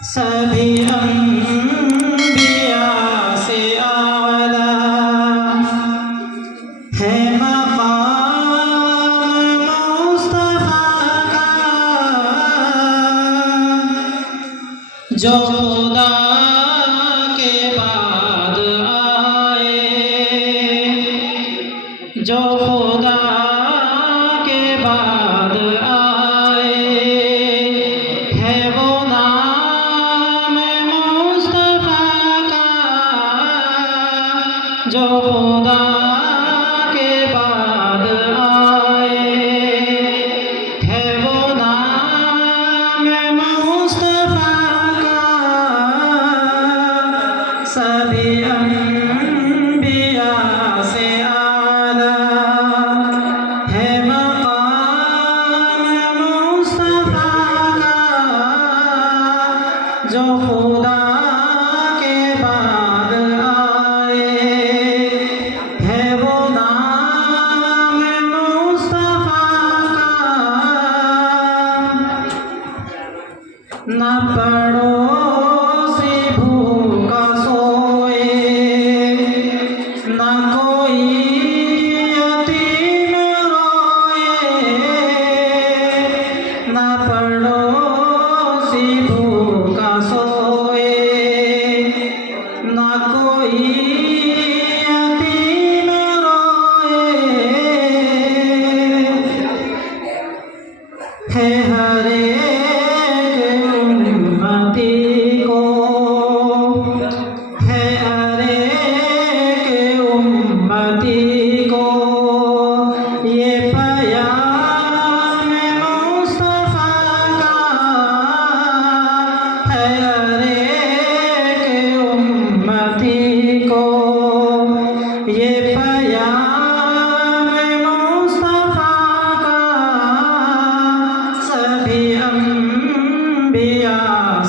सभी अंबिया से आला है मक़ाम मुस्तफ़ा का, जो खुदा के बाद आए, जो खुदा के बाद आए, है वो नाम मुस्तफ़ा का, जो खुदा के बाद आए, है वो नाम मुस्तफ़ा का। सभी अंबिया से आला है मक़ाम मुस्तफ़ा का, जो खुदा के बाद आए, है वो नाम मुस्तफ़ा का। न पड़ोसी भूखा सोए, न कोई यतीम रोए, न पड़ोसी भूखा सोए, न कोई यतीम रोए, है हर एक उम्मती को, है हर एक उम्मती को ये पैगाम मुस्तफ़ा का, है हर एक उम्मती को ये पैगाम मुस्तफ़ा का। सभी अंबिया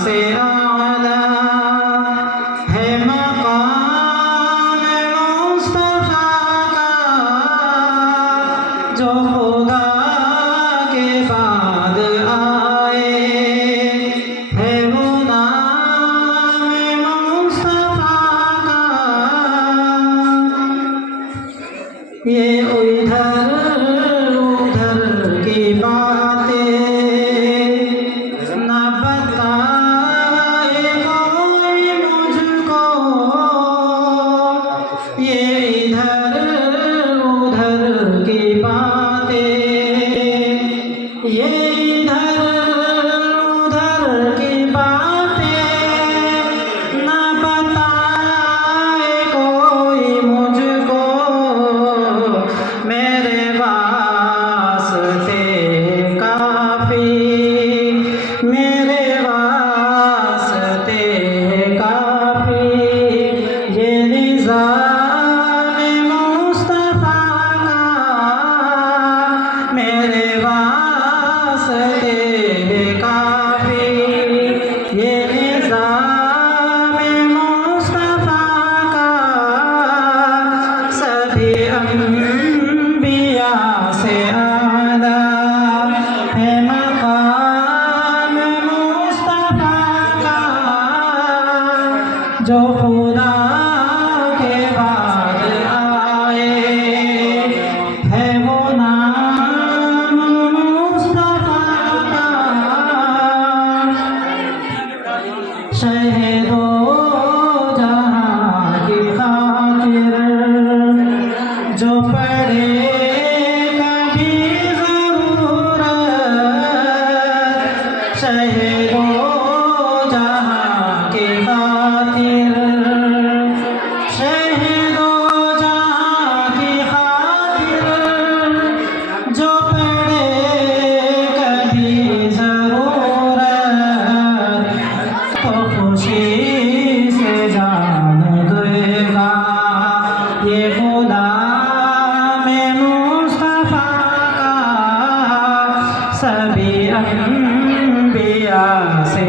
से आला है मक़ाम मुस्तफ़ा का, जो खुदा के बाद आए, है वो नाम मुस्तफ़ा का। ये इधर उधर की बातें न बताए कोई मुझको, ये इधर उधर की बातें, ये इधर उधर की बातें न बताए कोई मुझको, मेरे वास्ते काफ़ी, मेरे वास्ते काफ़ी, ये निज़ाम मुस्तफ़ा का, मेरे वास्ते काफ़ी, ये निज़ाम मुस्तफ़ा का। सभी अंबिया से आला है मक़ाम मुस्तफ़ा का, जो खुदा के बाद आए, है वो नाम मुस्तफ़ा का। शहीदो जहाँ की खातिर जो पड़े कभी ज़रूरत, शहीदो जहाँ की खातिर, शहीदो जहाँ की खातिर जो पड़े कभी ज़रूरत, तो खुशी से जान देगा ये गुलाम मुस्तफ़ा का। सभी अंबिया से